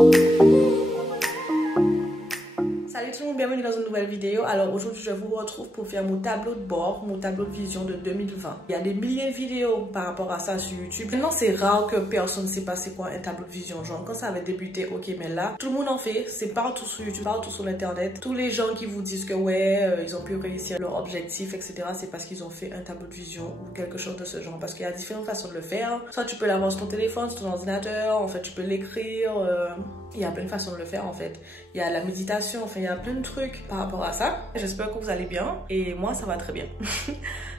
Salut tout le monde, bienvenue dans une nouvelle vidéo. Alors aujourd'hui je vous retrouve pour faire mon tableau de bord, mon tableau de vision de 2020. Il y a des milliers de vidéos par rapport à ça sur YouTube. Maintenant c'est rare que personne ne sait pas c'est quoi un tableau de vision. Genre quand ça avait débuté, ok, mais là tout le monde en fait, c'est partout sur YouTube, partout sur l'internet. Tous les gens qui vous disent que ouais, ils ont pu réussir leur objectif, etc. c'est parce qu'ils ont fait un tableau de vision ou quelque chose de ce genre. Parce qu'il y a différentes façons de le faire. Soit tu peux l'avoir sur ton téléphone, sur ton ordinateur, en fait tu peux l'écrire. Il y a plein de façons de le faire en fait. Il y a la méditation, enfin il y a plein de trucs par rapport à ça. J'espère que vous allez bien et moi ça va très bien.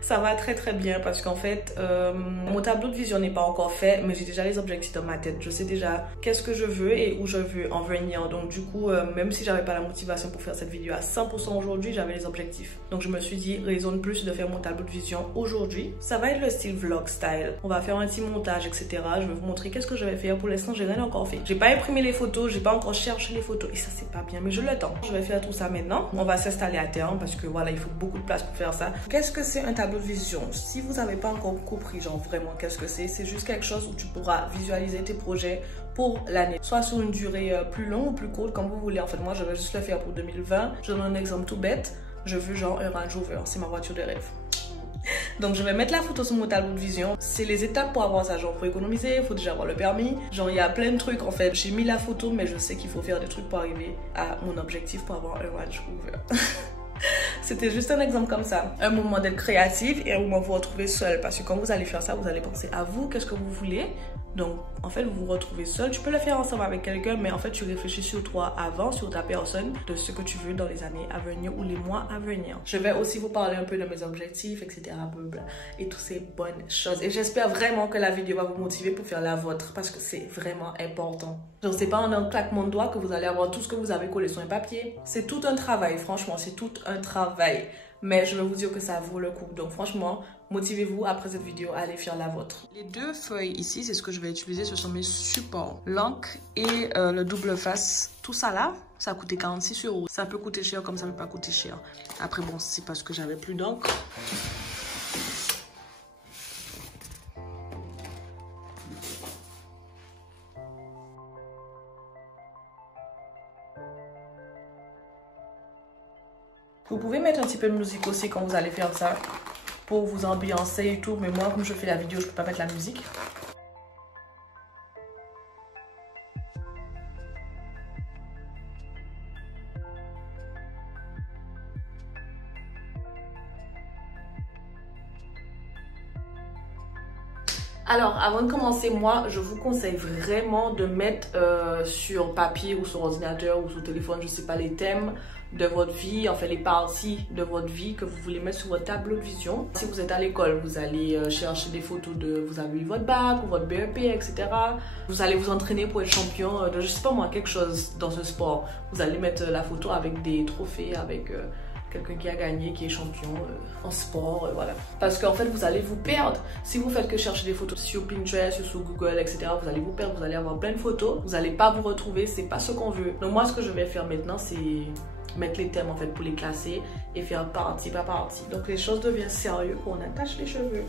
Ça va très bien parce qu'en fait mon tableau de vision n'est pas encore fait, mais j'ai déjà les objectifs dans ma tête. Je sais déjà qu'est-ce que je veux et où je veux en venir. Donc du coup même si j'avais pas la motivation pour faire cette vidéo à 100% aujourd'hui, j'avais les objectifs. Donc je me suis dit raison de plus de faire mon tableau de vision aujourd'hui. Ça va être le style vlog style. On va faire un petit montage, etc. Je vais vous montrer qu'est-ce que je vais faire. Pour l'instant j'ai rien encore fait. J'ai pas imprimé les photos, j'ai pas encore cherché les photos et ça c'est pas bien, mais je l'attends. Je vais faire tout ça maintenant. On va s'installer à terme parce que voilà, il faut beaucoup de place pour faire ça. Qu'est-ce que c'est un tableau de vision? Si vous n'avez pas encore compris genre vraiment qu'est-ce que c'est juste quelque chose où tu pourras visualiser tes projets pour l'année, soit sur une durée plus longue ou plus courte comme vous voulez. En fait moi je vais juste le faire pour 2020. Je donne un exemple tout bête. Je veux genre un Range Rover, c'est ma voiture de rêve. Donc je vais mettre la photo sur mon tableau de vision. C'est les étapes pour avoir ça. Genre pour économiser, il faut déjà avoir le permis. Genre il y a plein de trucs en fait. J'ai mis la photo mais je sais qu'il faut faire des trucs pour arriver à mon objectif pour avoir un Range Rover. C'était juste un exemple comme ça. Un moment d'être créatif et un moment de vous retrouver seul. Parce que quand vous allez faire ça, vous allez penser à vous, qu'est-ce que vous voulez. Donc en fait vous vous retrouvez seul. Tu peux le faire ensemble avec quelqu'un, mais en fait tu réfléchis sur toi avant, sur ta personne, de ce que tu veux dans les années à venir ou les mois à venir. Je vais aussi vous parler un peu de mes objectifs, etc. Blablabla, et toutes ces bonnes choses. Et j'espère vraiment que la vidéo va vous motiver pour faire la vôtre parce que c'est vraiment important. Genre c'est pas en un claquement de doigts que vous allez avoir tout ce que vous avez collé sur un papier. C'est tout un travail, franchement, c'est tout un travail. Mais je vais vous dire que ça vaut le coup. Donc franchement, motivez-vous après cette vidéo à aller faire la vôtre. Les deux feuilles ici, c'est ce que je vais utiliser. Ce sont mes supports. L'encre et le double face. Tout ça là, ça a coûté 46 €. Ça peut coûter cher comme ça ne peut pas coûter cher. Après bon, c'est parce que j'avais plus d'encre. Vous pouvez mettre un petit peu de musique aussi quand vous allez faire ça, pour vous ambiancer et tout. Mais moi, comme je fais la vidéo, je peux pas mettre la musique. Alors, avant de commencer, moi, je vous conseille vraiment de mettre sur papier ou sur ordinateur ou sur téléphone, je sais pas, les thèmes de votre vie, enfin les parties de votre vie que vous voulez mettre sur votre tableau de vision. Si vous êtes à l'école, vous allez chercher des photos de, vous avez eu votre bac ou votre BEP, etc. Vous allez vous entraîner pour être champion de, je sais pas moi, quelque chose dans ce sport. Vous allez mettre la photo avec des trophées, avec quelqu'un qui a gagné, qui est champion en sport, voilà. Parce qu'en fait, vous allez vous perdre. Si vous faites que chercher des photos sur Pinterest, sur Google, etc., vous allez vous perdre, vous allez avoir plein de photos, vous n'allez pas vous retrouver, c'est pas ce qu'on veut. Donc moi, ce que je vais faire maintenant, c'est mettre les thèmes en fait pour les classer et faire partie par partie. Donc les choses deviennent sérieuses quand on attache les cheveux.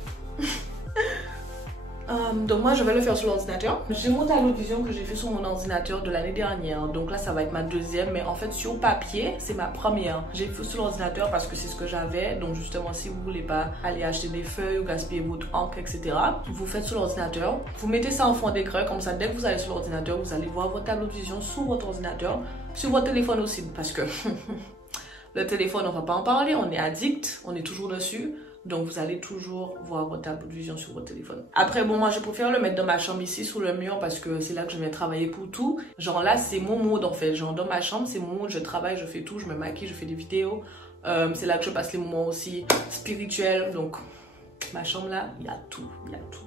Donc moi je vais le faire sur l'ordinateur. J'ai mon tableau de vision que j'ai fait sur mon ordinateur de l'année dernière. Donc là ça va être ma deuxième, mais en fait sur papier c'est ma première. J'ai fait sur l'ordinateur parce que c'est ce que j'avais. Donc justement si vous voulez pas aller acheter des feuilles ou gaspiller votre encre, etc., vous faites sur l'ordinateur. Vous mettez ça en fond d'écran, comme ça dès que vous allez sur l'ordinateur, vous allez voir votre tableau de vision sur votre ordinateur, sur votre téléphone aussi, parce que le téléphone on va pas en parler, on est addict, on est toujours dessus. Donc vous allez toujours voir votre tableau de vision sur votre téléphone. Après bon, moi je préfère le mettre dans ma chambre ici sous le mur parce que c'est là que je vais travailler pour tout. Genre là c'est mon mode en fait. Genre dans ma chambre c'est mon mode, je travaille, je fais tout, je me maquille, je fais des vidéos. C'est là que je passe les moments aussi spirituels. Donc ma chambre là, il y a tout, il y a tout.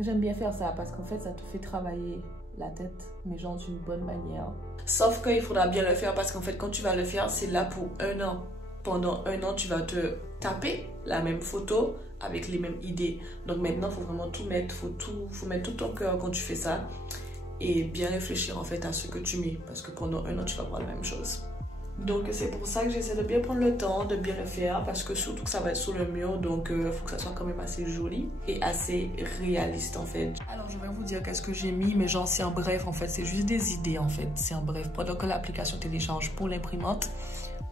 J'aime bien faire ça parce qu'en fait ça te fait travailler la tête, mais genre d'une bonne manière. Sauf qu'il faudra bien le faire parce qu'en fait quand tu vas le faire, c'est là pour un an. Pendant un an, tu vas te taper la même photo avec les mêmes idées. Donc maintenant, il faut vraiment tout mettre, faut mettre tout ton cœur quand tu fais ça et bien réfléchir en fait à ce que tu mets parce que pendant un an, tu vas voir la même chose. Donc c'est pour ça que j'essaie de bien prendre le temps, de bien le faire parce que surtout que ça va être sous le mur, donc il faut que ça soit quand même assez joli et assez réaliste en fait. Alors je vais vous dire qu'est-ce que j'ai mis, mais genre c'est en bref en fait, c'est juste des idées en fait, c'est en bref. Pendant que l'application télécharge pour l'imprimante,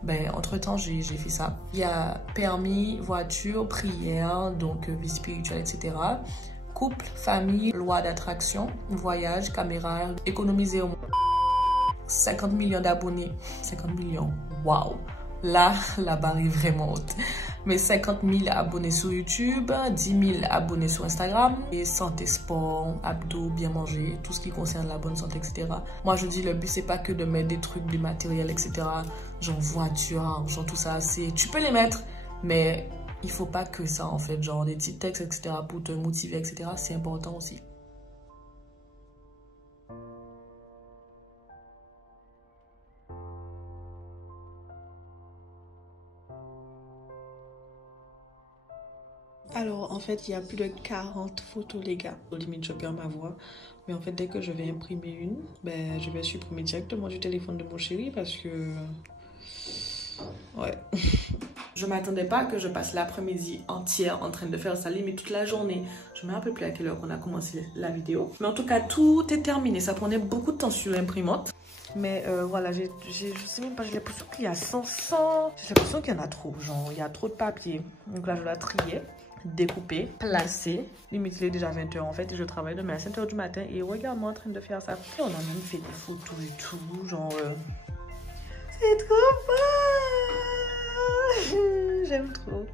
ben entre temps j'ai fait ça. Il y a permis, voiture, prière, donc vie spirituelle, etc. Couple, famille, loi d'attraction, voyage, caméra, économiser au moins 50 millions d'abonnés. 50 millions, waouh! Là, la barre est vraiment haute. Mais 50 000 abonnés sur YouTube, 10 000 abonnés sur Instagram, et santé, sport, abdos, bien manger, tout ce qui concerne la bonne santé, etc. Moi, je dis, le but, c'est pas que de mettre des trucs, du matériel, etc. Genre voiture, argent, tout ça. Tu peux les mettre, mais il faut pas que ça, en fait. Genre des petits textes, etc. pour te motiver, etc. C'est important aussi. Alors, en fait, il y a plus de 40 photos, les gars. Au limite, je perds ma voix. Mais en fait, dès que je vais imprimer une, ben, je vais supprimer directement du téléphone de mon chéri parce que... Ouais. Je m'attendais pas à que je passe l'après-midi entière en train de faire ça, limite toute la journée. Je me rappelle plus à quelle heure on a commencé la vidéo. Mais en tout cas, tout est terminé. Ça prenait beaucoup de temps sur l'imprimante. Mais voilà, je sais même pas, j'ai l'impression qu'il y a 500. J'ai l'impression qu'il y en a trop, genre, il y a trop de papier. Donc là, je la triais, découper, placer. Limite, il est déjà 20 h en fait, et je travaille demain à 5 h du matin. Et regarde-moi en train de faire ça. Et on a même fait des photos et tout, genre... C'est trop beau! J'aime trop.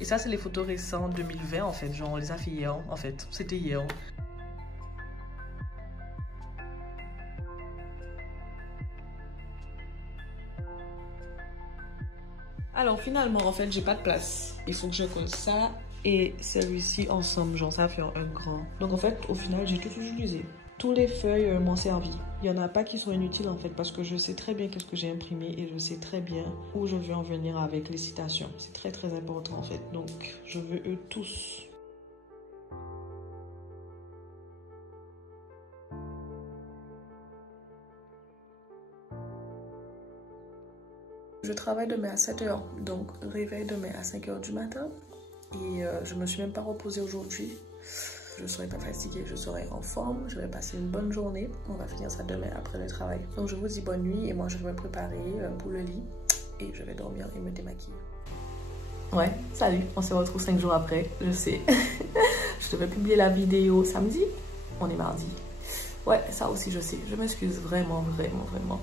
Et ça, c'est les photos récentes 2020, en fait. Genre, on les a fait hier, en fait. C'était hier. Alors finalement, en fait, j'ai pas de place. Il faut que je colle ça et celui-ci ensemble. Genre, ça va faire un grand. Donc en fait, au final, j'ai tout utilisé. Tous les feuilles m'ont servi. Il n'y en a pas qui sont inutiles en fait parce que je sais très bien qu'est-ce que j'ai imprimé et je sais très bien où je veux en venir avec les citations. C'est très très important en fait. Donc, je veux eux tous. Je travaille demain à 7 h, donc réveil demain à 5 h du matin. Et je me suis même pas reposée aujourd'hui. Je ne serai pas fatiguée, je serai en forme. Je vais passer une bonne journée. On va finir ça demain après le travail. Donc je vous dis bonne nuit et moi je vais me préparer pour le lit. Et je vais dormir et me démaquiller. Ouais, salut, on se retrouve 5 jours après, je sais. Je devais publier la vidéo samedi. On est mardi. Ouais, ça aussi je sais. Je m'excuse vraiment, vraiment, vraiment.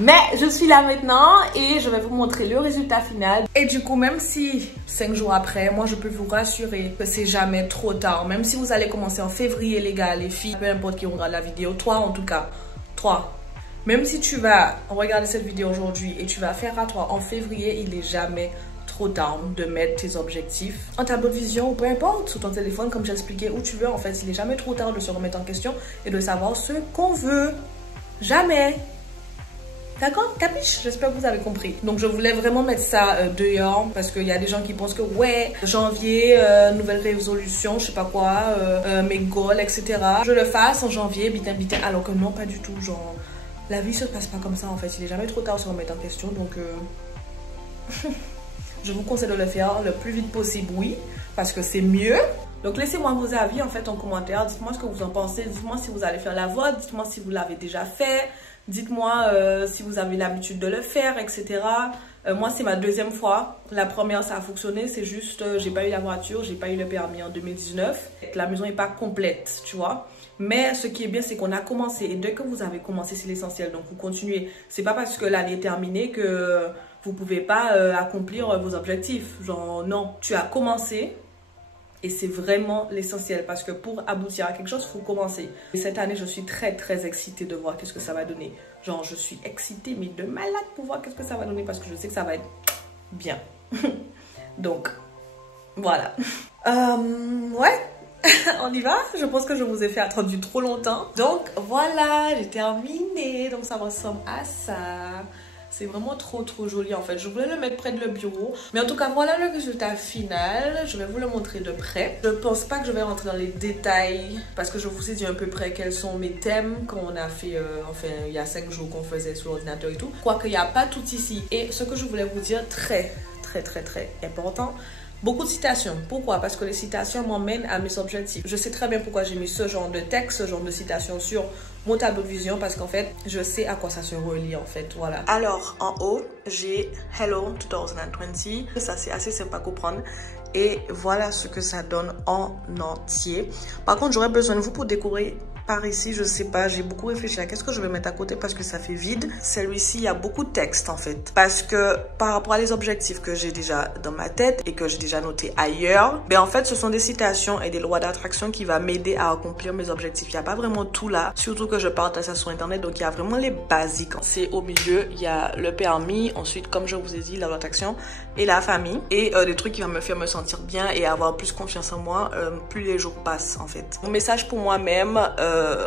Mais je suis là maintenant et je vais vous montrer le résultat final. Et du coup, même si 5 jours après, moi je peux vous rassurer que c'est jamais trop tard. Même si vous allez commencer en février, les gars, les filles, peu importe qui regarde la vidéo, toi en tout cas, toi. Même si tu vas regarder cette vidéo aujourd'hui et tu vas faire à toi en février, il n'est jamais trop tard de mettre tes objectifs en tableau de vision ou peu importe, sur ton téléphone, comme j'ai expliqué, où tu veux. En fait, il n'est jamais trop tard de se remettre en question et de savoir ce qu'on veut. Jamais. D'accord? Capiche? J'espère que vous avez compris. Donc, je voulais vraiment mettre ça dehors parce qu'il y a des gens qui pensent que, ouais, janvier, nouvelle résolution, je sais pas quoi, mes goals, etc. Je le fasse en janvier, bitin, bitin. Alors que non, pas du tout. Genre, la vie se passe pas comme ça en fait. Il est jamais trop tard de se remettre en question. Donc, je vous conseille de le faire le plus vite possible, oui, parce que c'est mieux. Donc, laissez-moi vos avis en fait en commentaire. Dites-moi ce que vous en pensez. Dites-moi si vous allez faire la vôtre. Dites-moi si vous l'avez déjà fait. Dites-moi si vous avez l'habitude de le faire, etc. Moi, c'est ma deuxième fois. La première, ça a fonctionné. C'est juste, j'ai pas eu la voiture, j'ai pas eu le permis en 2019. La maison n'est pas complète, tu vois. Mais ce qui est bien, c'est qu'on a commencé. Et dès que vous avez commencé, c'est l'essentiel. Donc, vous continuez. C'est pas parce que l'année est terminée que vous pouvez pas accomplir vos objectifs. Genre, non. Tu as commencé. Et c'est vraiment l'essentiel parce que pour aboutir à quelque chose, il faut commencer. Et cette année, je suis très très excitée de voir qu'est-ce que ça va donner. Genre, je suis excitée, mais de malade pour voir qu'est-ce que ça va donner parce que je sais que ça va être bien. Donc, voilà. Ouais, on y va. Je pense que je vous ai fait attendre trop longtemps. Donc, voilà, j'ai terminé. Donc, ça ressemble à ça. C'est vraiment trop joli en fait. Je voulais le mettre près de le bureau. Mais en tout cas, voilà le résultat final. Je vais vous le montrer de près. Je pense pas que je vais rentrer dans les détails parce que je vous ai dit à peu près quels sont mes thèmes qu'on a fait, enfin, il y a 5 jours qu'on faisait sur l'ordinateur et tout. Quoique, il n'y a pas tout ici. Et ce que je voulais vous dire, très important, beaucoup de citations. Pourquoi? Parce que les citations m'emmènent à mes objectifs. Je sais très bien pourquoi j'ai mis ce genre de texte, ce genre de citations sur mon tableau de vision, parce qu'en fait, je sais à quoi ça se relie en fait, voilà. Alors, en haut, j'ai Hello 2020. Ça, c'est assez simple à comprendre. Et voilà ce que ça donne en entier. Par contre, j'aurais besoin de vous pour décorer par ici, je sais pas, j'ai beaucoup réfléchi à qu'est-ce que je vais mettre à côté parce que ça fait vide. Celui-ci, il y a beaucoup de texte en fait. Parce que par rapport à les objectifs que j'ai déjà dans ma tête et que j'ai déjà noté ailleurs, ben en fait, ce sont des citations et des lois d'attraction qui vont m'aider à accomplir mes objectifs. Il n'y a pas vraiment tout là, surtout que je partage ça sur internet, donc il y a vraiment les basiques. C'est au milieu, il y a le permis, ensuite, comme je vous ai dit, la loi d'attraction et la famille. Et des trucs qui vont me faire me sentir bien et avoir plus confiance en moi plus les jours passent en fait. Mon message pour moi-même,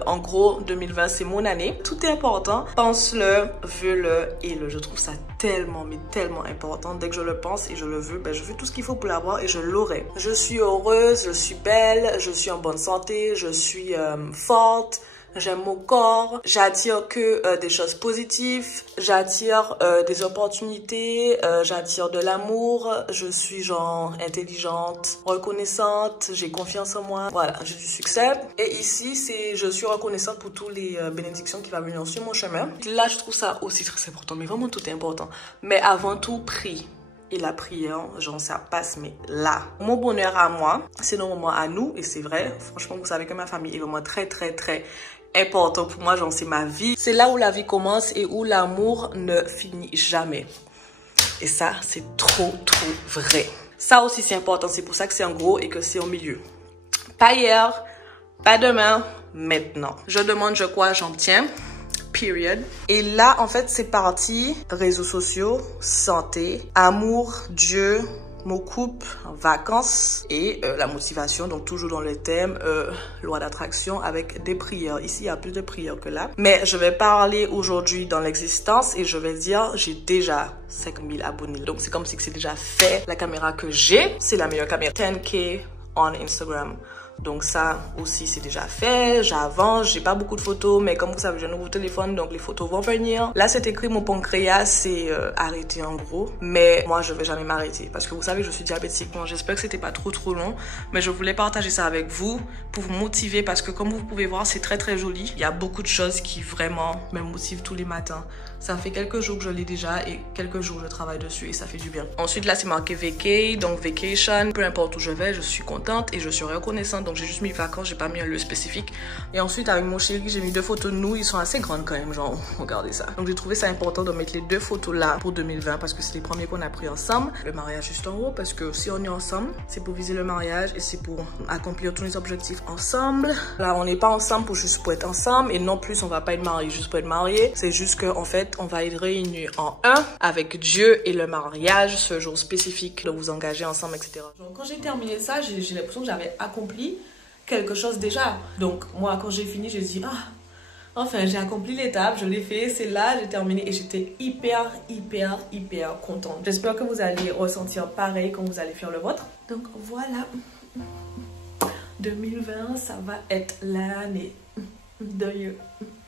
en gros, 2020, c'est mon année. Tout est important. Pense-le, veux-le et le. Je trouve ça tellement, mais tellement important. Dès que je le pense et je le veux, ben, je fais tout ce qu'il faut pour l'avoir et je l'aurai. Je suis heureuse, je suis belle, je suis en bonne santé, je suis forte. J'aime mon corps, j'attire que des choses positives, j'attire des opportunités, j'attire de l'amour, je suis genre intelligente, reconnaissante, j'ai confiance en moi, voilà, j'ai du succès. Et ici, c'est je suis reconnaissante pour tous les bénédictions qui vont venir sur mon chemin. Là, je trouve ça aussi très important, mais vraiment tout est important. Mais avant tout, prie. Et la prière, genre ça passe, mais là. Mon bonheur à moi, c'est nos moments à nous, et c'est vrai, franchement, vous savez que ma famille est vraiment très important pour moi, genre c'est ma vie. C'est là où la vie commence et où l'amour ne finit jamais. Et ça, c'est trop vrai. Ça aussi, c'est important, c'est pour ça que c'est en gros et que c'est au milieu. Pas hier, pas demain, maintenant. Je demande, je crois, j'obtiens. Period. Et là, en fait, c'est parti. Réseaux sociaux, santé, amour, Dieu, mon couple, vacances et la motivation. Donc, toujours dans le thème loi d'attraction avec des prières. Ici, il y a plus de prières que là. Mais je vais parler aujourd'hui dans l'existence et je vais dire, j'ai déjà 5000 abonnés. Donc, c'est comme si c'est déjà fait. La caméra que j'ai, c'est la meilleure caméra. 10K on Instagram. Donc ça aussi c'est déjà fait, j'avance, j'ai pas beaucoup de photos, mais comme vous savez j'ai un nouveau téléphone donc les photos vont venir. Là c'est écrit mon pancréas c'est arrêté en gros, mais moi je vais jamais m'arrêter parce que vous savez je suis diabétique. Bon, j'espère que c'était pas trop long, mais je voulais partager ça avec vous pour vous motiver parce que comme vous pouvez voir c'est très joli. Il y a beaucoup de choses qui vraiment me motivent tous les matins. Ça fait quelques jours que je l'ai déjà et quelques jours je travaille dessus et ça fait du bien. Ensuite là c'est marqué vacay, donc vacation, peu importe où je vais je suis contente et je suis reconnaissante. Donc j'ai juste mis vacances, j'ai pas mis un lieu spécifique. Et ensuite avec mon chéri j'ai mis 2 photos de nous, ils sont assez grandes quand même, genre regardez ça. Donc j'ai trouvé ça important de mettre les 2 photos là pour 2020 parce que c'est les premiers qu'on a pris ensemble. Le mariage juste en haut parce que si on est ensemble c'est pour viser le mariage et c'est pour accomplir tous les objectifs ensemble. Là on n'est pas ensemble juste pour être ensemble et non plus on va pas être mariés juste pour être mariés. C'est juste que en fait on va être réunis en un avec Dieu et le mariage, ce jour spécifique de vous engager ensemble, etc. Donc quand j'ai terminé ça, j'ai l'impression que j'avais accompli quelque chose déjà. Donc moi quand j'ai fini, j'ai dit ah, enfin j'ai accompli l'étape, je l'ai fait, c'est là, j'ai terminé et j'étais hyper contente. J'espère que vous allez ressentir pareil quand vous allez faire le vôtre. Donc voilà, 2020 ça va être l'année de Dieu.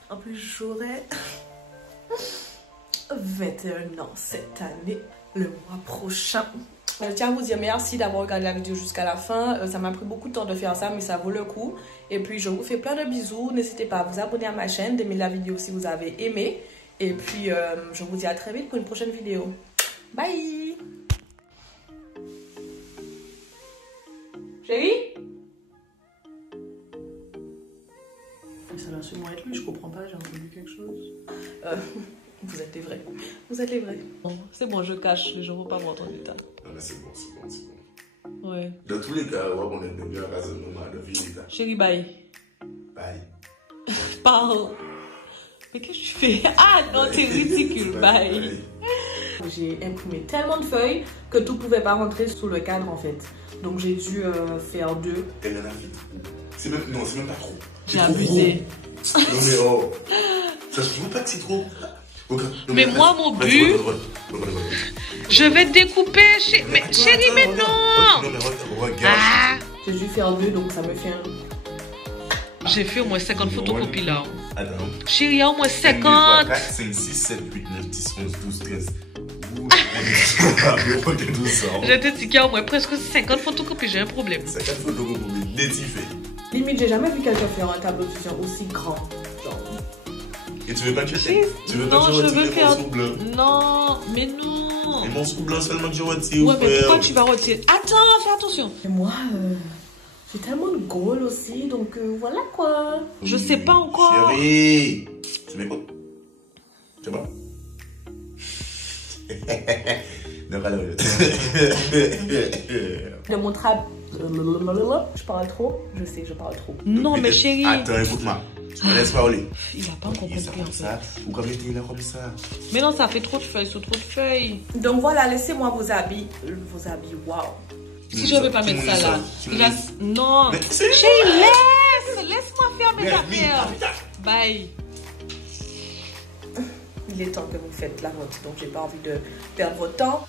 En plus j'aurai 21 ans cette année, le mois prochain. Je tiens à vous dire merci d'avoir regardé la vidéo jusqu'à la fin. Ça m'a pris beaucoup de temps de faire ça, mais ça vaut le coup. Et puis, je vous fais plein de bisous. N'hésitez pas à vous abonner à ma chaîne, d'aimer la vidéo si vous avez aimé. Et puis, je vous dis à très vite pour une prochaine vidéo. Bye! Chérie? Ça doit sûrement être lui, je comprends pas, j'ai entendu quelque chose. Vous êtes les vrais. Vous êtes les vrais. Bon, c'est bon, je cache, je ne veux pas voir ton état. Non, mais c'est bon, c'est bon, c'est bon. Ouais. Dans tous les cas, on est bien à casa de visite. Chérie, bye. Bye. Parle. Mais qu'est-ce que tu fais? Ah non, t'es ridicule. Bye. J'ai imprimé tellement de feuilles que tout pouvait pas rentrer sous le cadre en fait. Donc j'ai dû faire 2. Elle en a fait. C'est même, non, c'est même pas trop. J'ai abusé. Non mais oh. Ça se trouve pas que c'est trop. Mais moi, mon but, je vais découper. Mais chérie, mais non. Regarde. J'ai dû faire 2, donc ça me fait un. J'ai fait au moins 50 photocopies là. Attends. Chérie, il y a au moins 50. 4, 5, 6, 7, 8, 9, 10, 11, 12, 13. Je te dis qu'il y a au moins presque 50 photocopies, j'ai un problème. 50 photocopies, détifé. Limite, j'ai jamais vu quelqu'un faire un tableau de vision aussi grand. Genre. Et tu veux pas que je Non, je veux faire. Non, mais non. Les morceaux blancs seulement que je retire. Ouais, mais pourquoi tu vas retirer? Attends, fais attention. Et moi, j'ai tellement de goals aussi, donc voilà quoi. Je sais pas encore. Chérie, tu m'écoutes? C'est bon? Non, pas le. De mon travail. Je parle trop. Je sais, je parle trop. Non, mais chérie. Attends, écoute-moi. Tu me laisses parler. Il va pas encore compris en fait. Ou comme il là comme ça. Mais non, ça fait trop de feuilles, sur trop de feuilles. Donc voilà, laissez-moi vos habits. Vos habits, waouh. Si je veux pas mettre ça là. Non. Mais Chérie, laisse-moi faire mes affaires. Bye. Il est temps que vous faites la route, donc j'ai pas envie de perdre votre temps.